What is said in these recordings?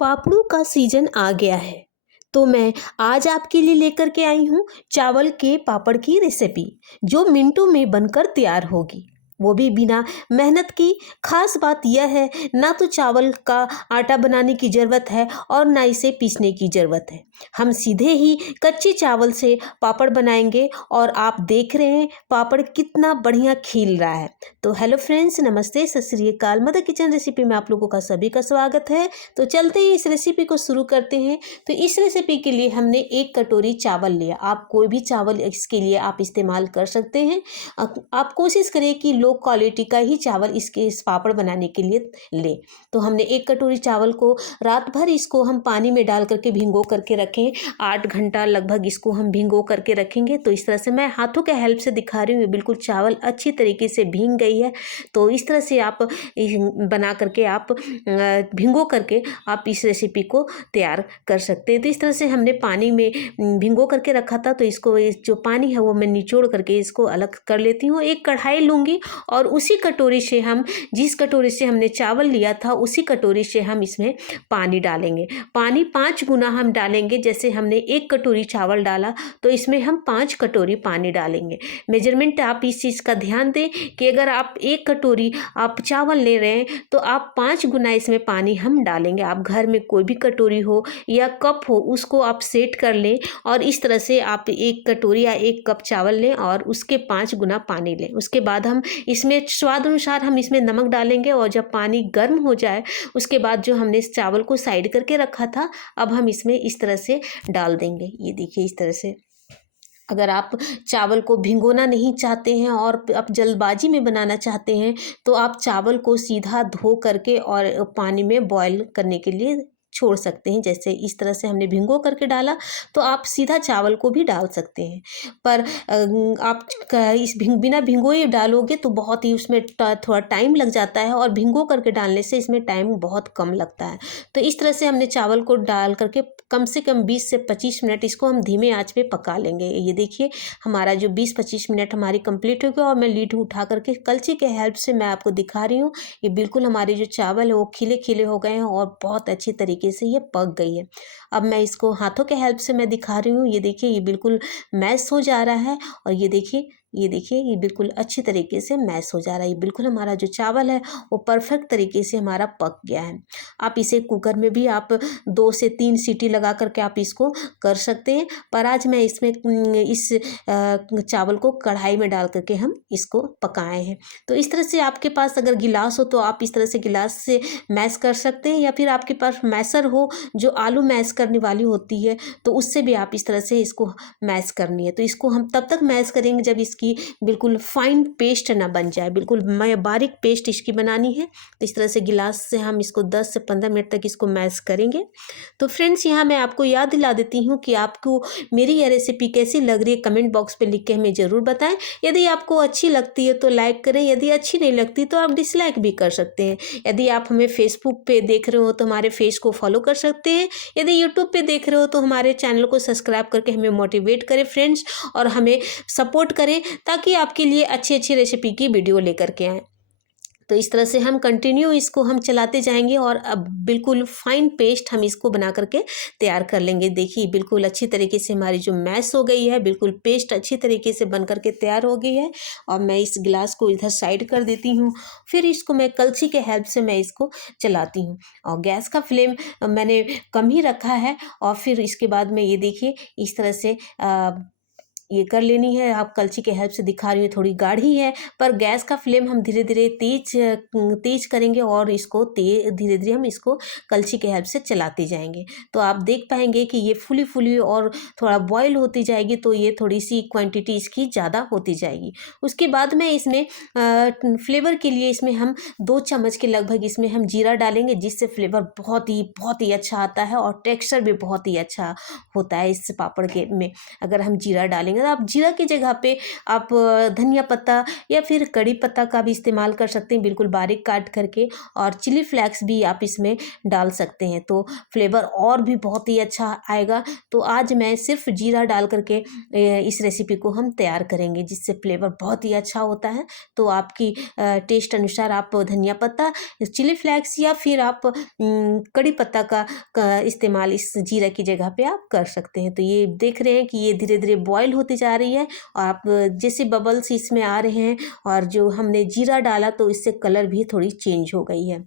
पापड़ों का सीजन आ गया है। तो मैं आज आपके लिए लेकर के आई हूँ चावल के पापड़ की रेसिपी, जो मिनटों में बनकर तैयार होगी, वो भी बिना मेहनत की। खास बात यह है, ना तो चावल का आटा बनाने की ज़रूरत है और ना इसे पीसने की ज़रूरत है। हम सीधे ही कच्चे चावल से पापड़ बनाएंगे और आप देख रहे हैं पापड़ कितना बढ़िया खिल रहा है। तो हेलो फ्रेंड्स, नमस्ते, सत श्री अकाल। मदर किचन रेसिपी में आप लोगों का सभी का स्वागत है। तो चलते ही इस रेसिपी को शुरू करते हैं। तो इस रेसिपी के लिए हमने 1 कटोरी चावल लिया। आप कोई भी चावल इसके लिए आप इस्तेमाल कर सकते हैं। आप कोशिश करें कि लो क्वालिटी का ही चावल इस पापड़ बनाने के लिए लें। तो हमने 1 कटोरी चावल को रात भर इसको हम पानी में डाल करके भिगो करके रखें। 8 घंटा लगभग इसको हम भिगो करके रखेंगे। तो इस तरह से मैं हाथों के हेल्प से दिखा रही हूँ, बिल्कुल चावल अच्छी तरीके से भीग गई है। तो इस तरह से आप बना करके आप भिगो करके आप इस रेसिपी को तैयार कर सकते हैं। तो इस तरह से हमने पानी में भिगो करके रखा था। तो इसको जो पानी है वो मैं निचोड़ करके इसको अलग कर लेती हूँ। एक कढ़ाई लूँगी और उसी कटोरी से हम जिस कटोरी से हमने चावल लिया था उसी कटोरी से हम इसमें पानी डालेंगे। पानी 5 गुना हम डालेंगे। जैसे हमने 1 कटोरी चावल डाला तो इसमें हम 5 कटोरी पानी डालेंगे। मेजरमेंट आप इस चीज़ का ध्यान दें कि अगर आप 1 कटोरी आप चावल ले रहे हैं तो आप 5 गुना इसमें पानी हम डालेंगे। आप घर में कोई भी कटोरी हो या कप हो उसको आप सेट कर लें और इस तरह से आप 1 कटोरी या 1 कप चावल लें और उसके 5 गुना पानी लें। उसके बाद हम इसमें स्वाद अनुसार हम इसमें नमक डालेंगे और जब पानी गर्म हो जाए उसके बाद जो हमने इस चावल को साइड करके रखा था अब हम इसमें इस तरह से डाल देंगे। ये देखिए इस तरह से। अगर आप चावल को भिगोना नहीं चाहते हैं और आप जल्दबाजी में बनाना चाहते हैं तो आप चावल को सीधा धो करके और पानी में बॉईल करने के लिए छोड़ सकते हैं। जैसे इस तरह से हमने भिगो करके डाला तो आप सीधा चावल को भी डाल सकते हैं। पर आप इस बिना भिगोए डालोगे तो बहुत ही उसमें थोड़ा टाइम लग जाता है और भिगो करके डालने से इसमें टाइम बहुत कम लगता है। तो इस तरह से हमने चावल को डाल करके कम से कम 20 से 25 मिनट इसको हम धीमे आंच पे पका लेंगे। ये देखिए हमारा जो 20-25 मिनट हमारी कंप्लीट हो गया और मैं लीड उठा करके कलछी के हेल्प से मैं आपको दिखा रही हूँ। ये बिल्कुल हमारे जो चावल है वो खिले खिले हो गए हैं और बहुत अच्छी तरीके से ये पक गई है। अब मैं इसको हाथों के हेल्प से मैं दिखा रही हूँ। ये देखिए ये बिल्कुल मैश हो जा रहा है और ये देखिए ये बिल्कुल अच्छी तरीके से मैश हो जा रहा है। ये बिल्कुल हमारा जो चावल है वो परफेक्ट तरीके से हमारा पक गया है। आप इसे कुकर में भी आप 2 से 3 सीटी लगा करके आप इसको कर सकते हैं। पर आज मैं इसमें इस चावल को कढ़ाई में डाल करके हम इसको पकाए हैं। तो इस तरह से आपके पास अगर गिलास हो तो आप इस तरह से गिलास से मैश कर सकते हैं या फिर आपके पास मैशर हो जो आलू मैश करने वाली होती है तो उससे भी आप इस तरह से इसको मैश करनी है। तो इसको हम तब तक मैश करेंगे जब इसकी बिल्कुल फाइन पेस्ट ना बन जाए। बिल्कुल बारीक पेस्ट इसकी बनानी है। तो इस तरह से गिलास से हम इसको 10 से 15 मिनट तक इसको मैश करेंगे। तो फ्रेंड्स यहाँ मैं आपको याद दिला देती हूँ कि आपको मेरी यह रेसिपी कैसी लग रही है कमेंट बॉक्स पे लिख के हमें ज़रूर बताएं। यदि आपको अच्छी लगती है तो लाइक करें, यदि अच्छी नहीं लगती तो आप डिसलाइक भी कर सकते हैं। यदि आप हमें फेसबुक पे देख रहे हो तो हमारे फेस को फॉलो कर सकते हैं। यदि यूट्यूब पे देख रहे हो तो हमारे चैनल को सब्सक्राइब करके हमें मोटिवेट करें फ्रेंड्स और हमें सपोर्ट करें ताकि आपके लिए अच्छी अच्छी रेसिपी की वीडियो लेकर के आएँ। तो इस तरह से हम कंटिन्यू इसको हम चलाते जाएंगे और अब बिल्कुल फाइन पेस्ट हम इसको बना करके तैयार कर लेंगे। देखिए बिल्कुल अच्छी तरीके से हमारी जो मैश हो गई है, बिल्कुल पेस्ट अच्छी तरीके से बन करके तैयार हो गई है। और मैं इस गिलास को इधर साइड कर देती हूँ। फिर इसको मैं कलछी के हेल्प से मैं इसको चलाती हूँ और गैस का फ्लेम मैंने कम ही रखा है। और फिर इसके बाद में ये देखिए इस तरह से ये कर लेनी है। आप कलछी के हेल्प से दिखा रही हूँ, थोड़ी गाढ़ी है पर गैस का फ्लेम हम धीरे धीरे तेज करेंगे और इसको धीरे धीरे हम इसको कलछी के हेल्प से चलाते जाएंगे। तो आप देख पाएंगे कि ये फुली फुली और थोड़ा बॉयल होती जाएगी तो ये थोड़ी सी क्वांटिटी इसकी ज़्यादा होती जाएगी। उसके बाद में इसमें फ्लेवर के लिए इसमें हम 2 चम्मच के लगभग इसमें हम जीरा डालेंगे, जिससे फ्लेवर बहुत ही अच्छा आता है और टेक्स्चर भी बहुत ही अच्छा होता है इस पापड़ के में। अगर हम जीरा डालेंगे अगर आप जीरा की जगह पे आप धनिया पत्ता या फिर कड़ी पत्ता का भी इस्तेमाल कर सकते हैं, बिल्कुल बारीक काट करके, और चिली फ्लेक्स भी आप इसमें डाल सकते हैं, तो फ्लेवर और भी बहुत ही अच्छा आएगा। तो आज मैं सिर्फ जीरा डाल करके इस रेसिपी को हम तैयार करेंगे, जिससे फ्लेवर बहुत ही अच्छा होता है। तो आपकी टेस्ट अनुसार आप धनिया पत्ता, चिली फ्लेक्स या फिर आप कड़ी पत्ता का इस्तेमाल इस जीरा की जगह पे आप कर सकते हैं। तो ये देख रहे हैं कि ये धीरे धीरे बॉईल होती जा रही है, और आप जैसे बबल्स इसमें आ रहे हैं और जो हमने जीरा डाला तो इससे कलर भी थोड़ी चेंज हो गई है।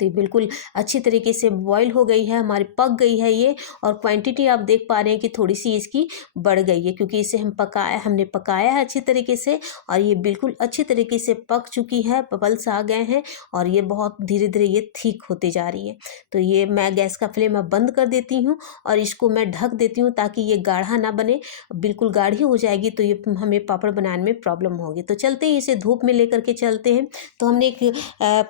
तो ये बिल्कुल अच्छी तरीके से बॉईल हो गई है, हमारी पक गई है ये, और क्वांटिटी आप देख पा रहे हैं कि थोड़ी सी इसकी बढ़ गई है, क्योंकि इसे हमने पकाया है अच्छी तरीके से, और ये बिल्कुल अच्छी तरीके से पक चुकी है, बबल्स आ गए हैं, और ये बहुत धीरे धीरे ये ठीक होते जा रही है। तो ये मैं गैस का फ्लेम अब बंद कर देती हूँ, और इसको मैं ढक देती हूँ ताकि ये गाढ़ा ना बने। बिल्कुल गाढ़ी हो जाएगी तो ये हमें पापड़ बनाने में प्रॉब्लम होगी। तो चलते हैं, इसे धूप में लेकर के चलते हैं। तो हमने एक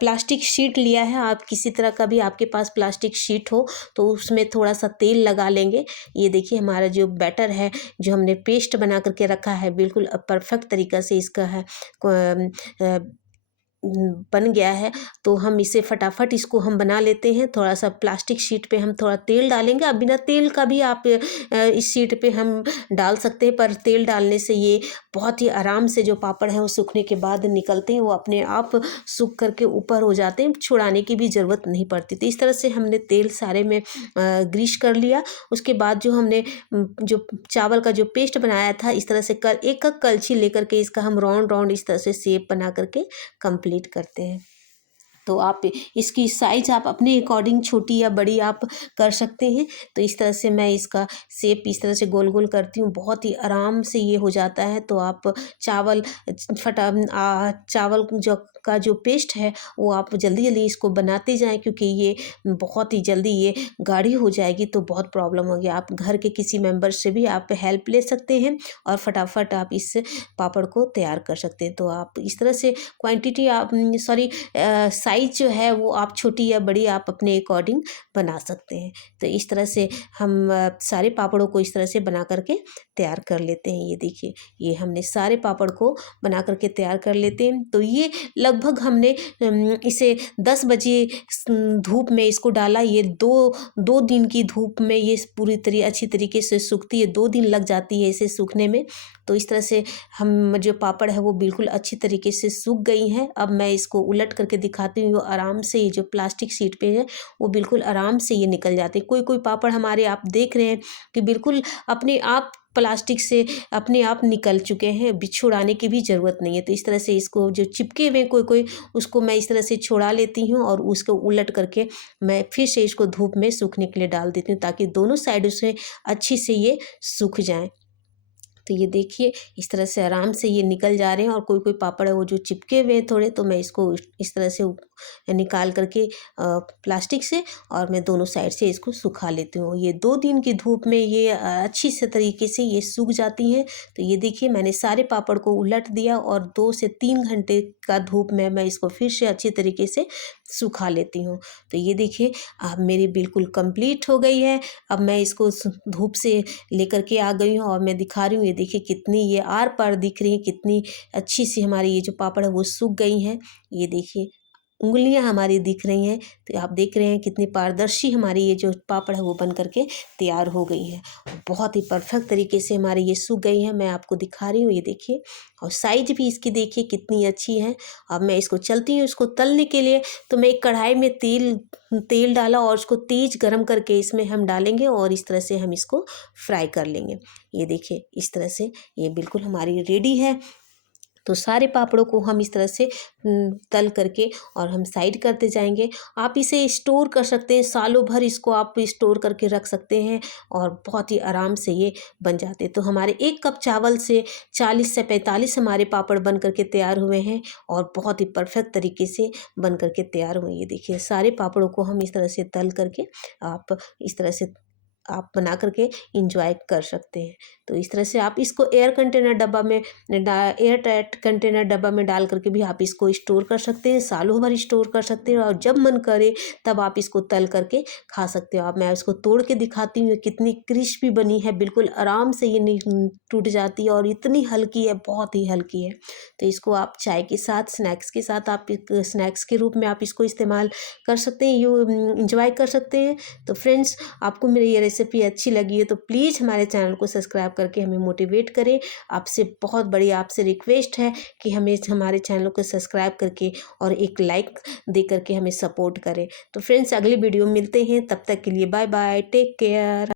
प्लास्टिक शीट लिया है, आप किसी तरह का भी आपके पास प्लास्टिक शीट हो तो उसमें थोड़ा सा तेल लगा लेंगे। ये देखिए हमारा जो बैटर है, जो हमने पेस्ट बना करके रखा है, बिल्कुल परफेक्ट तरीक़ा से इसका है बन गया है। तो हम इसे फटाफट इसको हम बना लेते हैं। थोड़ा सा प्लास्टिक शीट पे हम थोड़ा तेल डालेंगे, अब बिना तेल का भी आप इस शीट पे हम डाल सकते हैं, पर तेल डालने से ये बहुत ही आराम से जो पापड़ हैं वो सूखने के बाद निकलते हैं, वो अपने आप सूख करके ऊपर हो जाते हैं, छुड़ाने की भी ज़रूरत नहीं पड़ती। तो इस तरह से हमने तेल सारे में ग्रीस कर लिया। उसके बाद जो हमने जो चावल का जो पेस्ट बनाया था, इस तरह से एक कलछी लेकर के इसका हम राउंड राउंड इस तरह से शेप बना करके कंप्लीट करते हैं। तो आप इसकी साइज़ आप अपने अकॉर्डिंग छोटी या बड़ी आप कर सकते हैं। तो इस तरह से मैं इसका शेप इस तरह से गोल गोल करती हूँ, बहुत ही आराम से ये हो जाता है। तो आप चावल चावल जो पेस्ट है वो आप जल्दी जल्दी इसको बनाते जाएं, क्योंकि ये बहुत ही जल्दी ये गाढ़ी हो जाएगी तो बहुत प्रॉब्लम होगी। आप घर के किसी मेंबर से भी आप हेल्प ले सकते हैं, और फटाफट आप इस पापड़ को तैयार कर सकते हैं। तो आप इस तरह से क्वांटिटी आप साइज़ जो है वो आप छोटी या बड़ी आप अपने अकॉर्डिंग बना सकते हैं। तो इस तरह से हम सारे पापड़ों को इस तरह से बना करके तैयार कर लेते हैं। ये देखिए, ये हमने सारे पापड़ को बना करके तैयार कर लेते हैं। तो ये लगभग हमने इसे 10 बजे धूप में इसको डाला। ये दो दिन की धूप में ये पूरी तरह अच्छी तरीके से सूखती है, 2 दिन लग जाती है इसे सूखने में। तो इस तरह से हम जो पापड़ है वो बिल्कुल अच्छी तरीके से सूख गई हैं। अब मैं इसको उलट करके दिखाती हूँ, आराम से ये जो प्लास्टिक शीट पे है वो बिल्कुल आराम से ये निकल जाते हैं। कोई कोई पापड़ हमारे आप देख रहे हैं कि बिल्कुल अपने आप प्लास्टिक से अपने आप निकल चुके हैं, छुड़ाने की भी ज़रूरत नहीं है। तो इस तरह से इसको जो चिपके हुए कोई कोई उसको मैं इस तरह से छुड़ा लेती हूँ, और उसको उलट करके मैं फिर से इसको धूप में सूखने के लिए डाल देती हूँ, ताकि दोनों साइडों से अच्छी से ये सूख जाएँ। तो ये देखिए इस तरह से आराम से ये निकल जा रहे हैं, और कोई कोई पापड़ है वो जो चिपके हुए हैं थोड़े, तो मैं इसको इस तरह से निकाल करके प्लास्टिक से, और मैं दोनों साइड से इसको सुखा लेती हूँ। ये 2 दिन की धूप में ये अच्छी से तरीके से ये सूख जाती हैं। तो ये देखिए मैंने सारे पापड़ को उलट दिया, और 2 से 3 घंटे का धूप में मैं इसको फिर से अच्छी तरीके से सुखा लेती हूँ। तो ये देखिए अब मेरी बिल्कुल कंप्लीट हो गई है। अब मैं इसको धूप से लेकर के आ गई हूँ, और मैं दिखा रही हूँ। ये देखिए कितनी ये आर पार दिख रही है, कितनी अच्छी सी हमारी ये जो पापड़ है वो सूख गई हैं। ये देखिए उंगलियां हमारी दिख रही हैं। तो आप देख रहे हैं कितनी पारदर्शी हमारी ये जो पापड़ है वो बन करके तैयार हो गई है। बहुत ही परफेक्ट तरीके से हमारी ये सूख गई है, मैं आपको दिखा रही हूँ। ये देखिए, और साइज भी इसकी देखिए कितनी अच्छी है। अब मैं इसको चलती हूँ इसको तलने के लिए। तो मैं एक कढ़ाई में तेल डाला, और उसको तेज़ गरम करके इसमें हम डालेंगे, और इस तरह से हम इसको फ्राई कर लेंगे। ये देखिए इस तरह से ये बिल्कुल हमारी रेडी है। तो सारे पापड़ों को हम इस तरह से तल करके और हम साइड करते जाएंगे। आप इसे स्टोर कर सकते हैं, सालों भर इसको आप स्टोर करके रख सकते हैं, और बहुत ही आराम से ये बन जाते हैं। तो हमारे 1 कप चावल से 40 से 45 हमारे पापड़ बन करके तैयार हुए हैं, और बहुत ही परफेक्ट तरीके से बन करके तैयार हुए। ये देखिए सारे पापड़ों को हम इस तरह से तल करके आप इस तरह से आप बना करके इंजॉय कर सकते हैं। तो इस तरह से आप इसको एयर कंटेनर डब्बा में एयर टाइट कंटेनर डब्बा में डाल करके भी आप इसको स्टोर कर सकते हैं, सालों भर स्टोर कर सकते हैं, और जब मन करे तब आप इसको तल करके खा सकते हो। अब मैं इसको तोड़ के दिखाती हूँ कितनी क्रिस्पी बनी है, बिल्कुल आराम से ये नहीं टूट जाती है और इतनी हल्की है, बहुत ही हल्की है। तो इसको आप चाय के साथ, स्नैक्स के साथ, आप स्नैक्स के रूप में आप इसको इस्तेमाल कर सकते हैं, इंजॉय कर सकते हैं। तो फ्रेंड्स, आपको मेरी ये रेसिपी अच्छी लगी है तो प्लीज़ हमारे चैनल को सब्सक्राइब करके हमें मोटिवेट करें। आपसे बहुत बड़ी आपसे रिक्वेस्ट है कि हमें हमारे चैनल को सब्सक्राइब करके और एक लाइक दे करके हमें सपोर्ट करें। तो फ्रेंड्स, अगली वीडियो में मिलते हैं, तब तक के लिए बाय बाय, टेक केयर।